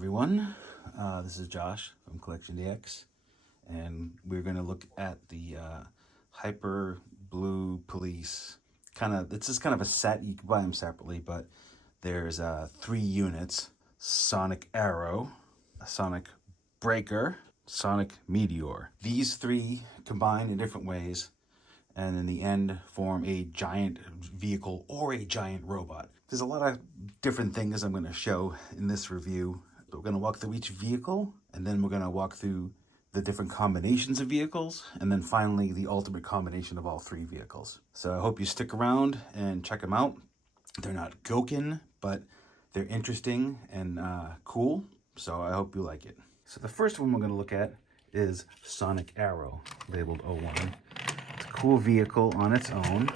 everyone. This is Josh from CollectionDX, and we're going to look at the Hyper Blue Police. It's just kind of a set. You can buy them separately, but there's 3 units: Sonic Arrow, Sonic Breaker, Sonic Meteor. These 3 combine in different ways, and in the end form a giant vehicle or a giant robot. There's a lot of different things I'm going to show in this review. We're going to walk through each vehicle, and then we're going to walk through the different combinations of vehicles, and then finally the ultimate combination of all 3 vehicles. So I hope you stick around and check them out. They're not gokin', but they're interesting and cool, so I hope you like it. So the first one we're going to look at is Sonic Arrow, labeled 01. It's a cool vehicle on its own.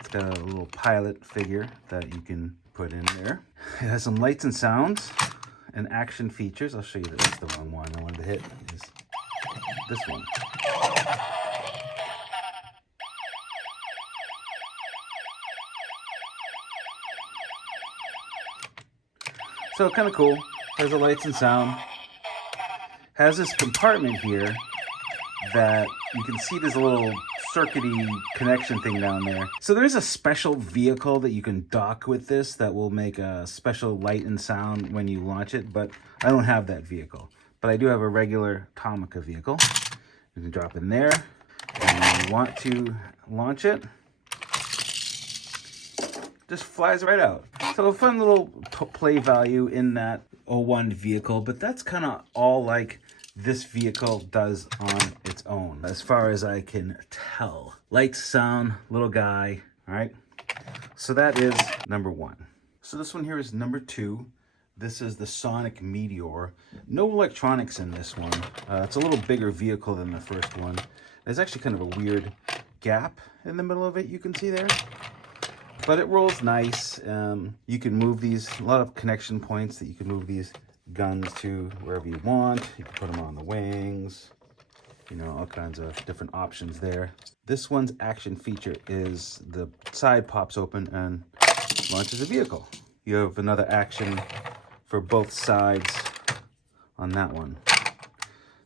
It's got a little pilot figure that you can put in there. It has some lights and sounds and action features. I'll show you that's the wrong one. I wanted to hit is this one. So kind of cool. Has the lights and sound. Has this compartment here that you can see there's a little circuity connection thing down there. So there's a special vehicle that you can dock with this that will make a special light and sound when you launch it, but I don't have that vehicle. But I do have a regular Tomica vehicle. You can drop in there, and when you want to launch it, just flies right out. So a fun little play value in that 01 vehicle, but that's kind of all like this vehicle does on its own, as far as I can tell. Lights, sound, little guy, all right? So that is number 1. So this one here is number 2. This is the Sonic Meteor. No electronics in this one. It's a little bigger vehicle than the first one. There's actually kind of a weird gap in the middle of it, you can see there. But it rolls nice. You can move these, a lot of connection points that you can move these guns to wherever you want. You can put them on the wings, you know, all kinds of different options there. This one's action feature is the side pops open and launches a vehicle. You have another action for both sides on that one.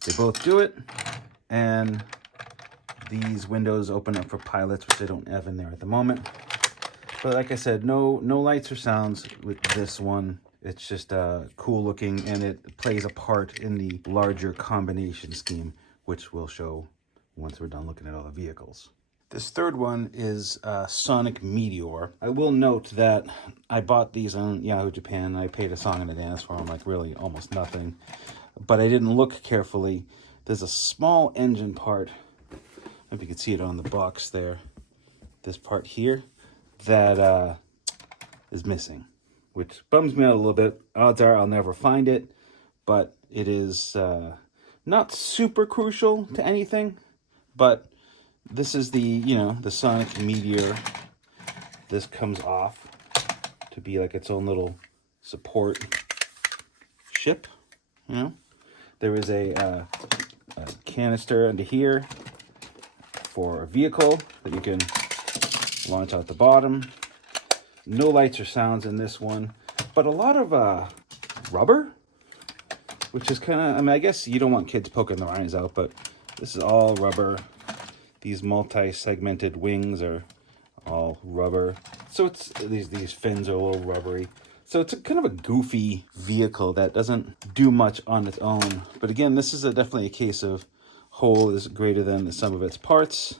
They both do it, and these windows open up for pilots, which I don't have in there at the moment. But like I said, no lights or sounds with this one. It's just cool looking, and it plays a part in the larger combination scheme, which we'll show once we're done looking at all the vehicles. This third one is Sonic Meteor. I will note that I bought these on Yahoo Japan. I paid a song and a dance for them, like really almost nothing. But I didn't look carefully. There's a small engine part. I don't know if you can see it on the box there. This part here that is missing, which bums me out a little bit. Odds are I'll never find it, but it is not super crucial to anything. But this is the, you know, the Sonic Meteor. This comes off to be like its own little support ship, you know. There is a canister under here for a vehicle that you can launch out the bottom. No lights or sounds in this one, but a lot of rubber, which is kind of, I mean, I guess you don't want kids poking their eyes out, but this is all rubber. These multi-segmented wings are all rubber. So it's these fins are a little rubbery. So it's a kind of a goofy vehicle that doesn't do much on its own. But again, this is definitely a case of whole is greater than the sum of its parts.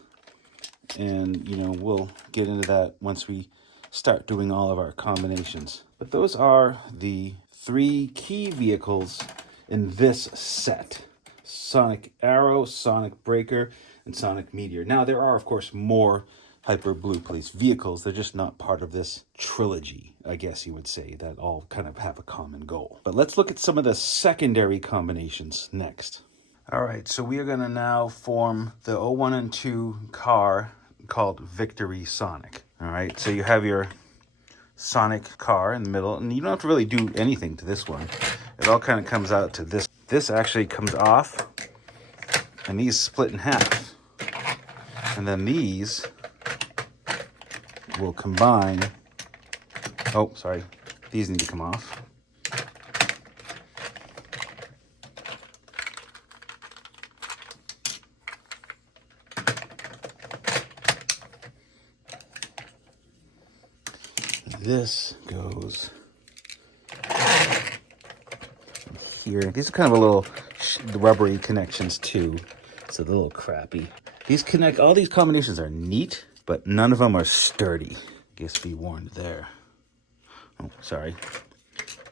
And, you know, we'll get into that once we start doing all of our combinations. But those are the 3 key vehicles in this set: Sonic Arrow, Sonic Breaker, and Sonic Meteor. Now, there are, of course, more Hyper Blue Police vehicles. They're just not part of this trilogy, I guess you would say, that all kind of have a common goal. But let's look at some of the secondary combinations next. All right, so we are going to now form the 01 and 2 car called Victory Sonic. All right, so you have your Sonic car in the middle, and you don't have to really do anything to this one. It all kind of comes out to this. This actually comes off, and these split in half. And then these will combine. Oh, sorry. These need to come off. this goes here. These are kind of a little rubbery connections too. So they're a little crappy. All these combinations are neat, but none of them are sturdy. Guess be warned there. Oh, sorry.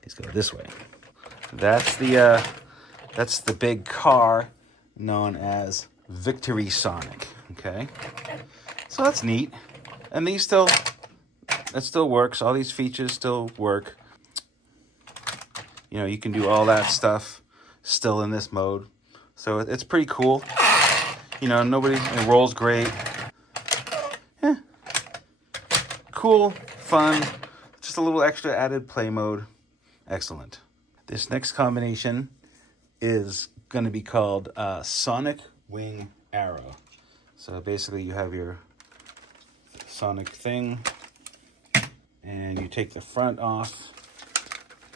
These go this way. That's the big car known as Victory Sonic. Okay, so that's neat, and that still works. All these features still work. You know, you can do all that stuff still in this mode, so it's pretty cool. You know, it rolls great. Yeah. Cool, fun, just a little extra added play mode. Excellent. This next combination is going to be called Sonic Wing Arrow. So basically you have your Sonic thing, and you take the front off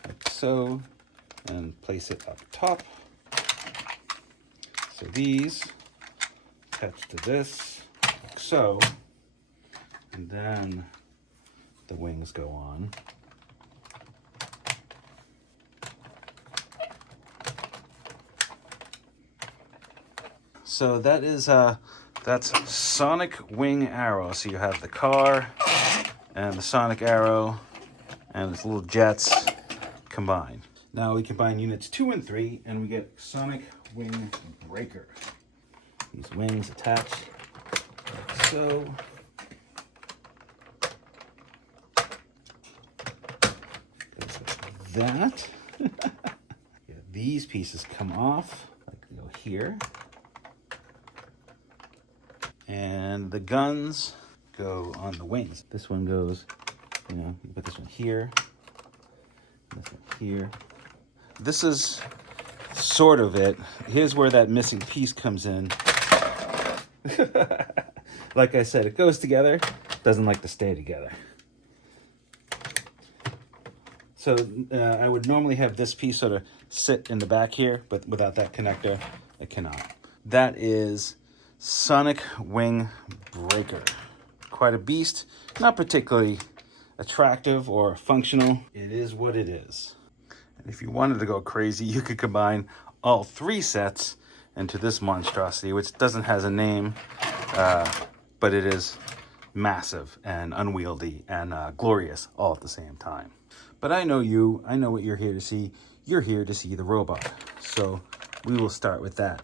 like so, and place it up top. So these attach to this like so, and then the wings go on. So that's Sonic Wing Arrow. So you have the car and the Sonic Arrow and its little jets combined. Now we combine units 2 and 3 and we get Sonic Wing Breaker. These wings attach like so. Like that. Yeah, these pieces come off, like they go here. And the guns go on the wings. This one goes, you know, you put this one here, this one here. This is sort of it. Here's where that missing piece comes in. Like I said, it goes together, doesn't like to stay together. So I would normally have this piece sort of sit in the back here, but without that connector, it cannot. That is Sonic Wing Breaker. Quite a beast, not particularly attractive or functional. It is what it is. And if you wanted to go crazy, you could combine all 3 sets into this monstrosity, which doesn't have a name, but it is massive and unwieldy and glorious all at the same time. But I know you, I know what you're here to see. You're here to see the robot. So we will start with that.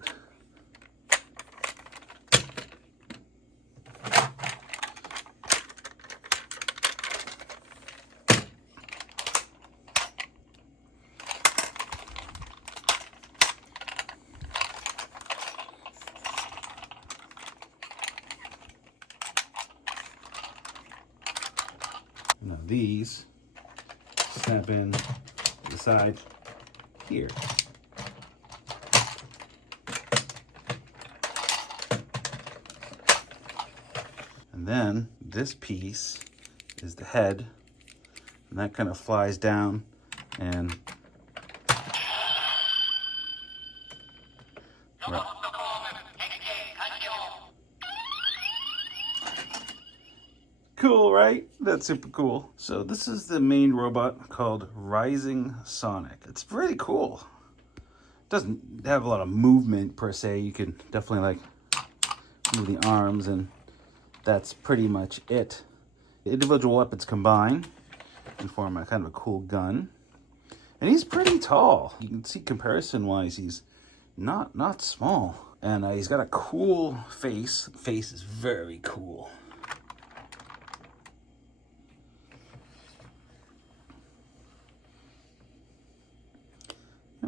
Now these snap in to the side here. And then this piece is the head, and that kind of flies down and cool, right? That's super cool. So this is the main robot called Rising Sonic. It's pretty cool. Doesn't have a lot of movement per se. You can definitely like move the arms, and that's pretty much it. The individual weapons combine and form a kind of a cool gun. And he's pretty tall. You can see comparison-wise, he's not small. And he's got a cool face. The face is very cool.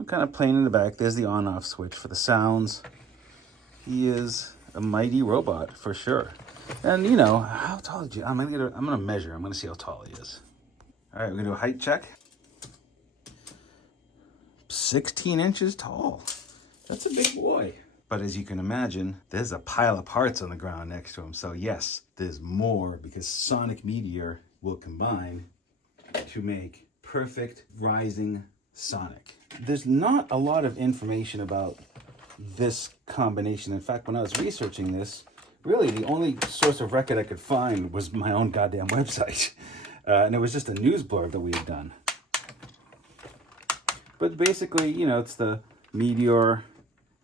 Kind of plain in the back. There's the on-off switch for the sounds. He is a mighty robot for sure. And you know, how tall is he? I'm gonna measure. I'm gonna see how tall he is. All right, we're gonna do a height check. 16 inches tall. That's a big boy. But as you can imagine, there's a pile of parts on the ground next to him. So yes, there's more, because Sonic Meteor will combine to make perfect Rising Sonic. There's not a lot of information about this combination. In fact, when I was researching this, really the only source of record I could find was my own goddamn website. And it was just a news blurb that we had done. But basically, you know, it's the Meteor,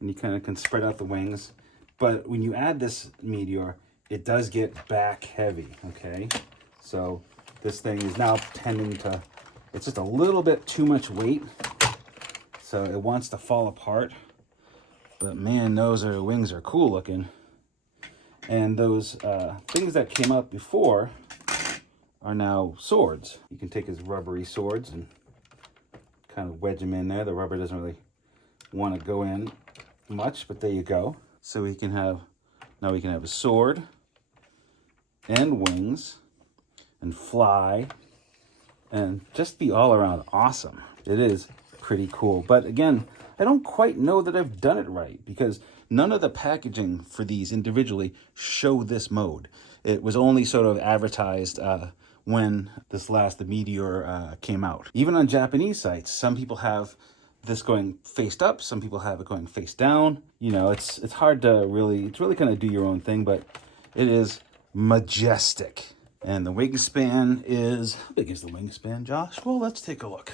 and you kind of can spread out the wings. But when you add this Meteor, it does get back heavy, okay? So this thing is now tending to, it's just a little bit too much weight. So it wants to fall apart. But man, those wings are cool looking. And those things that came out before are now swords. You can take his rubbery swords and kind of wedge them in there. The rubber doesn't really want to go in much, but there you go. So we can have, now we can have a sword and wings and fly and just be all around awesome. It is pretty cool. But again, I don't quite know that I've done it right because none of the packaging for these individually show this mode. It was only sort of advertised when the Meteor came out. Even on Japanese sites, some people have this going face up, some people have it going face down. You know, it's hard to really, it's really kind of do your own thing, but it is majestic. And the wingspan is, how big is the wingspan, Josh? Well, let's take a look.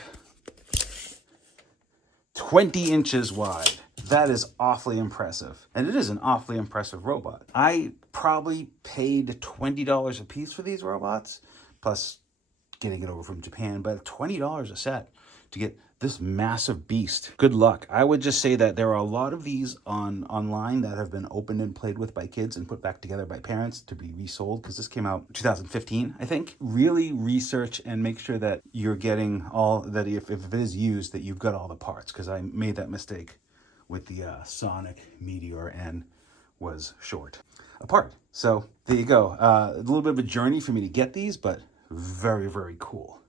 20 inches wide. That is awfully impressive. And it is an awfully impressive robot. I probably paid $20 a piece for these robots, plus getting it over from Japan, but $20 a set to get this massive beast. Good luck. I would just say that there are a lot of these online that have been opened and played with by kids and put back together by parents to be resold, because this came out 2015, I think. Really research and make sure that you're getting all, that if it is used, that you've got all the parts, because I made that mistake with the Sonic Meteor and was short a part. So there you go. A little bit of a journey for me to get these, but very, very cool.